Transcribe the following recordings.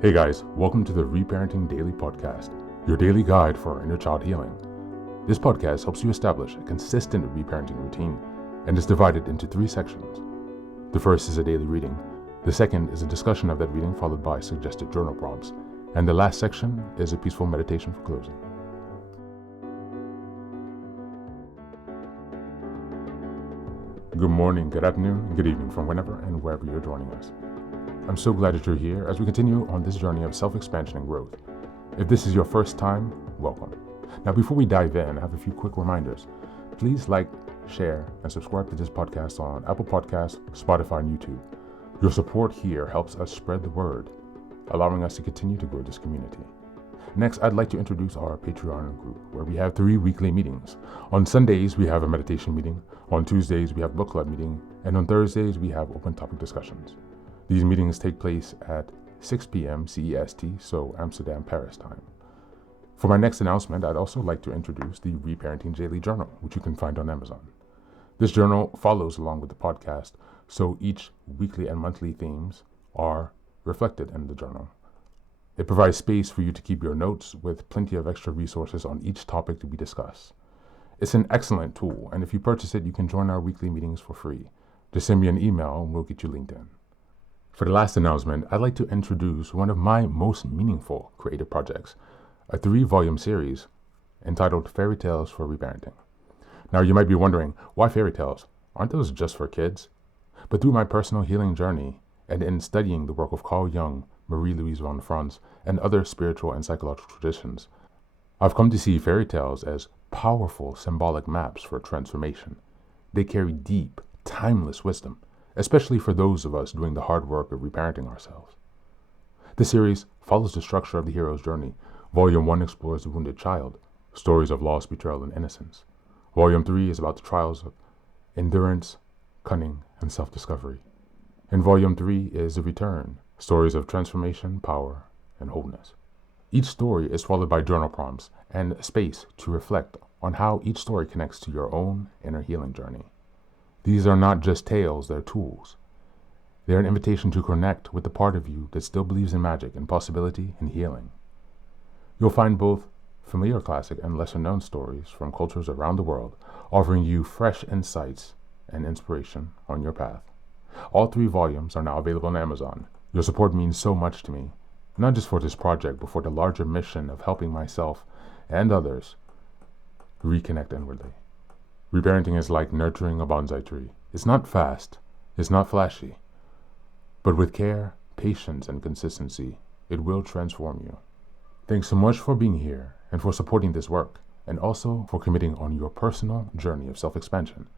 Hey guys, welcome to the Reparenting Daily podcast, your daily guide for inner child healing. This podcast helps you establish a consistent reparenting routine and is divided into 3 sections. The first is a daily reading, the second is a discussion of that reading followed by suggested journal prompts, and the last section is a peaceful meditation for closing. Good morning, good afternoon, and good evening from whenever and wherever you're joining us. I'm so glad that you're here as we continue on this journey of self-expansion and growth. If this is your first time, welcome. Now, before we dive in, I have a few quick reminders. Please like, share, and subscribe to this podcast on Apple Podcasts, Spotify, and YouTube. Your support here helps us spread the word, allowing us to continue to grow this community. Next, I'd like to introduce our Patreon group, where we have 3 weekly meetings. On Sundays, we have a meditation meeting. On Tuesdays, we have book club meeting. And on Thursdays, we have open topic discussions. These meetings take place at 6 p.m. CEST, so Amsterdam, Paris time. For my next announcement, I'd also like to introduce the Reparenting Daily journal, which you can find on Amazon. This journal follows along with the podcast, so each weekly and monthly themes are reflected in the journal. It provides space for you to keep your notes with plenty of extra resources on each topic to be discussed. It's an excellent tool, and if you purchase it, you can join our weekly meetings for free. Just send me an email and we'll get you linked in. For the last announcement, I'd like to introduce one of my most meaningful creative projects, a 3-volume series entitled Fairy Tales for Reparenting. Now, you might be wondering, why fairy tales? Aren't those just for kids? But through my personal healing journey and in studying the work of Carl Jung, Marie-Louise von Franz, and other spiritual and psychological traditions, I've come to see fairy tales as powerful symbolic maps for transformation. They carry deep, timeless wisdom, especially for those of us doing the hard work of reparenting ourselves. The series follows the structure of the hero's journey. Volume 1 explores the wounded child, stories of loss, betrayal, and innocence. Volume 3 is about the trials of endurance, cunning, and self-discovery. And Volume 3 is the return, stories of transformation, power, and wholeness. Each story is followed by journal prompts and space to reflect on how each story connects to your own inner healing journey. These are not just tales, they're tools. They're an invitation to connect with the part of you that still believes in magic and possibility and healing. You'll find both familiar classic and lesser-known stories from cultures around the world, offering you fresh insights and inspiration on your path. All 3 volumes are now available on Amazon. Your support means so much to me, not just for this project, but for the larger mission of helping myself and others reconnect inwardly. Reparenting is like nurturing a bonsai tree. It's not fast, it's not flashy, but with care, patience, and consistency, it will transform you. Thanks so much for being here and for supporting this work, and also for committing on your personal journey of self-expansion.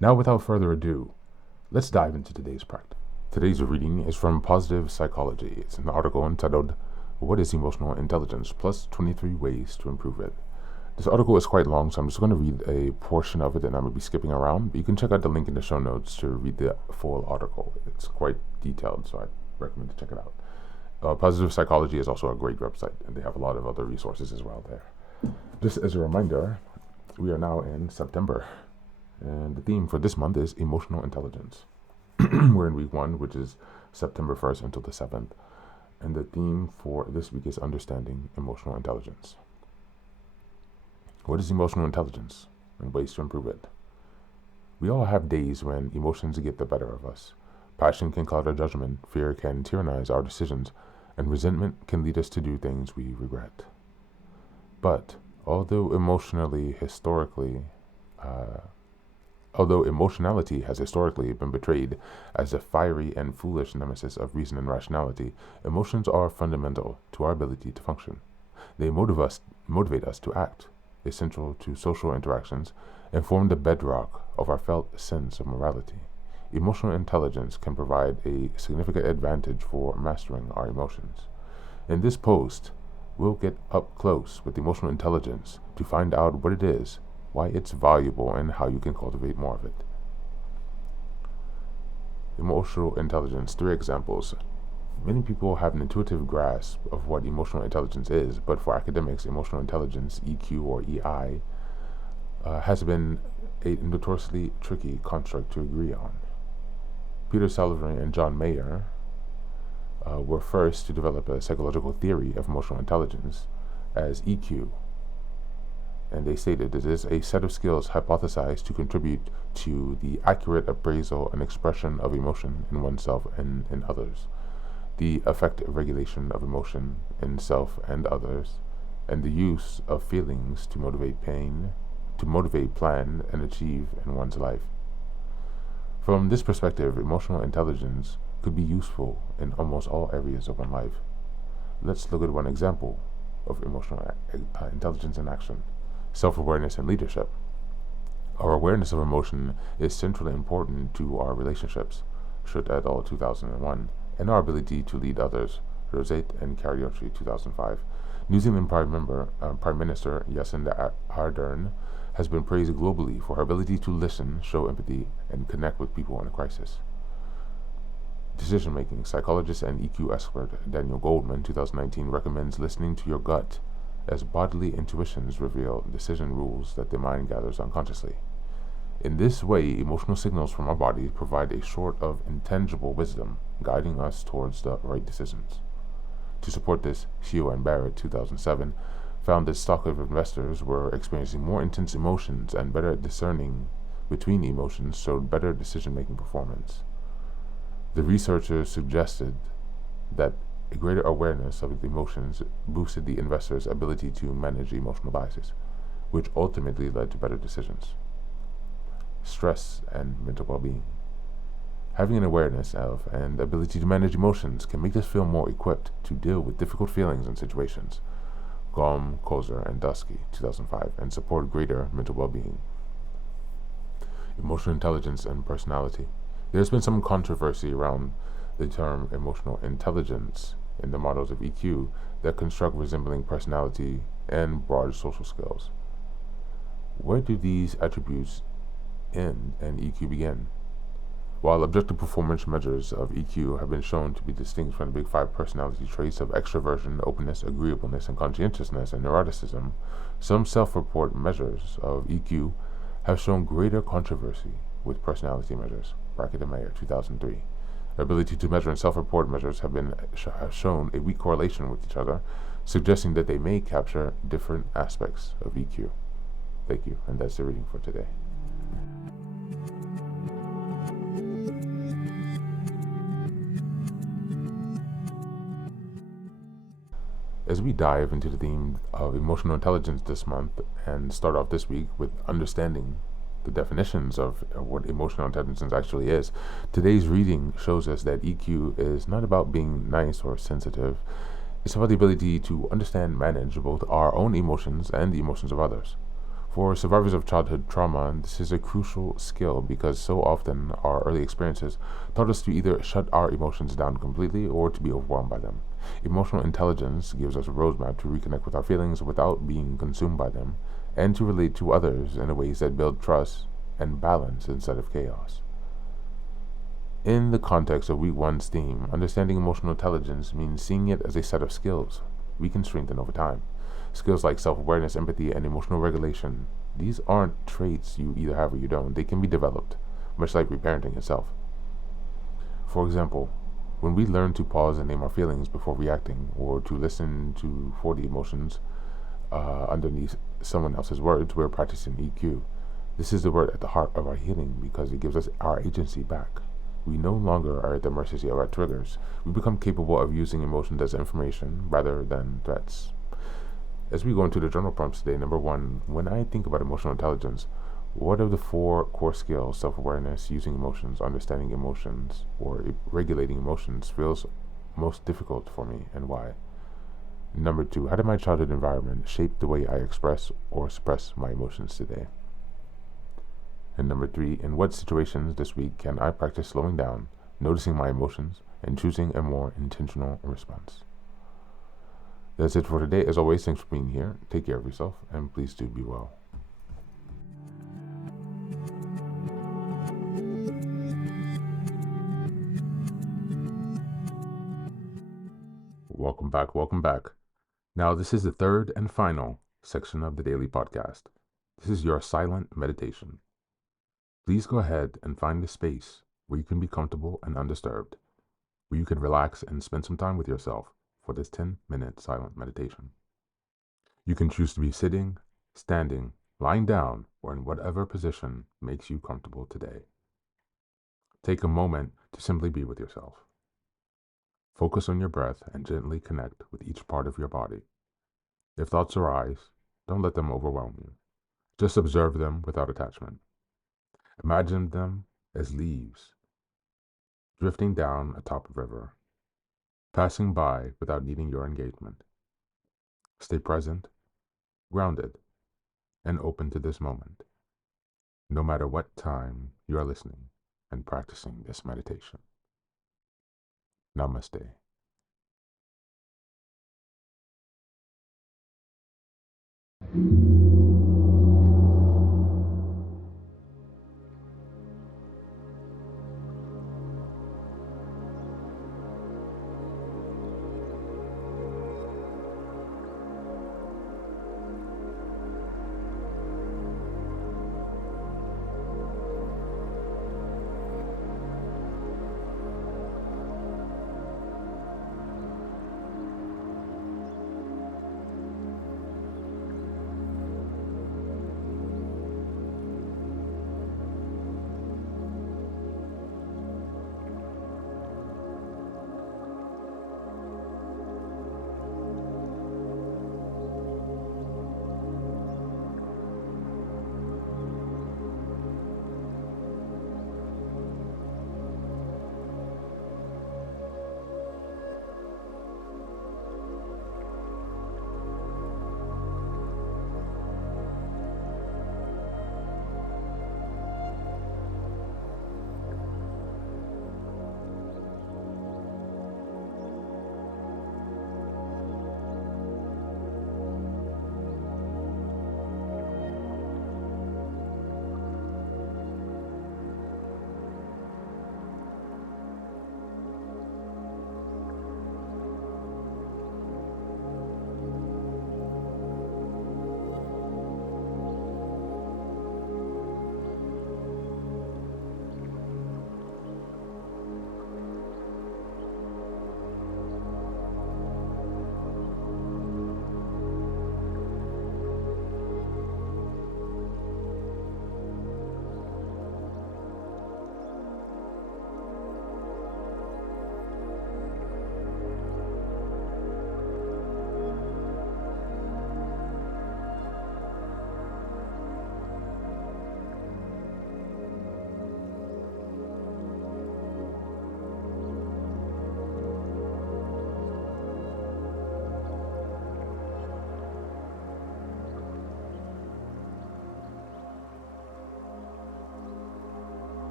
Now, without further ado, let's dive into today's practice. Today's reading is from Positive Psychology. It's an article entitled, What is Emotional Intelligence? Plus 23 Ways to Improve It. This article is quite long, so I'm just going to read a portion of it and I'm going to be skipping around. But you can check out the link in the show notes to read the full article. It's quite detailed, so I recommend to check it out. Positive Psychology is also a great website, and they have a lot of other resources as well there. Just as a reminder, we are now in September, and the theme for this month is emotional intelligence. We're in week 1, which is September 1st until the 7th, and the theme for this week is understanding emotional intelligence. What is emotional intelligence and ways to improve it? We all have days when emotions get the better of us. Passion can cloud our judgment, fear can tyrannize our decisions, and resentment can lead us to do things we regret. But although emotionality has historically been portrayed as a fiery and foolish nemesis of reason and rationality, emotions are fundamental to our ability to function. They motivate us to act, essential to social interactions, and form the bedrock of our felt sense of morality. Emotional intelligence can provide a significant advantage for mastering our emotions. In this post, we'll get up close with emotional intelligence to find out what it is, why it's valuable, and how you can cultivate more of it. Emotional intelligence, 3 examples. Many people have an intuitive grasp of what emotional intelligence is, but for academics, emotional intelligence, EQ or EI, has been a notoriously tricky construct to agree on. Peter Salovey and John Mayer were first to develop a psychological theory of emotional intelligence as EQ, and they stated it is a set of skills hypothesized to contribute to the accurate appraisal and expression of emotion in oneself and in others, the effective regulation of emotion in self and others, and the use of feelings to motivate, plan, and achieve in one's life. From this perspective, emotional intelligence could be useful in almost all areas of one's life. Let's look at one example of emotional intelligence in action: self-awareness and leadership. Our awareness of emotion is centrally important to our relationships, Schut et al. 2001, and our ability to lead others, Rosette and Carriocci 2005. New Zealand Prime Minister Jacinda Ardern has been praised globally for her ability to listen, show empathy, and connect with people in a crisis. Decision-making psychologist and EQ expert Daniel Goldman 2019 recommends listening to your gut, as bodily intuitions reveal decision rules that the mind gathers unconsciously. In this way, emotional signals from our body provide a sort of intangible wisdom, guiding us towards the right decisions. To support this, Shio and Barrett 2007 found that stock of investors were experiencing more intense emotions and better at discerning between emotions showed better decision-making performance. The researchers suggested that a greater awareness of emotions boosted the investor's ability to manage emotional biases, which ultimately led to better decisions. Stress and mental well-being. Having an awareness of and ability to manage emotions can make us feel more equipped to deal with difficult feelings and situations. Gom, Kozer, and Dusky, 2005, and support greater mental well-being. Emotional intelligence and personality. There's been some controversy around the term emotional intelligence in the models of EQ that construct resembling personality and broad social skills. Where do these attributes end and EQ begin? While objective performance measures of EQ have been shown to be distinct from the big five personality traits of extroversion, openness, agreeableness, and conscientiousness and neuroticism, some self-report measures of EQ have shown greater controversy with personality measures. Brackett and Mayer, 2003. Ability to measure and self-report measures have shown a weak correlation with each other, suggesting that they may capture different aspects of EQ. Thank you, and that's the reading for today. As we dive into the theme of emotional intelligence this month and start off this week with understanding the definitions of what emotional intelligence actually is, today's reading shows us that EQ is not about being nice or sensitive. It's about the ability to understand and manage both our own emotions and the emotions of others. For survivors of childhood trauma, this is a crucial skill because so often our early experiences taught us to either shut our emotions down completely or to be overwhelmed by them. Emotional intelligence gives us a roadmap to reconnect with our feelings without being consumed by them, and to relate to others in ways that build trust and balance instead of chaos. In the context of Week 1's theme, understanding emotional intelligence means seeing it as a set of skills we can strengthen over time. Skills like self-awareness, empathy, and emotional regulation. These aren't traits you either have or you don't. They can be developed, much like reparenting itself. For example, when we learn to pause and name our feelings before reacting, or to listen for the emotions underneath someone else's words, we're practicing EQ. This is the word at the heart of our healing because it gives us our agency back. We no longer are at the mercy of our triggers. We become capable of using emotions as information rather than threats. As we go into the journal prompts today, number 1, when I think about emotional intelligence, what of the 4 core skills, self-awareness, using emotions, understanding emotions, or regulating emotions, feels most difficult for me, and why? Number 2, how did my childhood environment shape the way I express or suppress my emotions today? And number 3, in what situations this week can I practice slowing down, noticing my emotions, and choosing a more intentional response? That's it for today. As always, thanks for being here. Take care of yourself, and please do be well. Welcome back, welcome back. Now, this is the third and final section of the daily podcast. This is your silent meditation. Please go ahead and find a space where you can be comfortable and undisturbed. where you can relax and spend some time with yourself for this 10-minute silent meditation. You can choose to be sitting, standing, lying down, or in whatever position makes you comfortable today. Take a moment to simply be with yourself. Focus on your breath and gently connect with each part of your body. If thoughts arise, don't let them overwhelm you. Just observe them without attachment. Imagine them as leaves drifting down atop a river, passing by without needing your engagement. Stay present, grounded, and open to this moment, no matter what time you are listening and practicing this meditation. Namaste.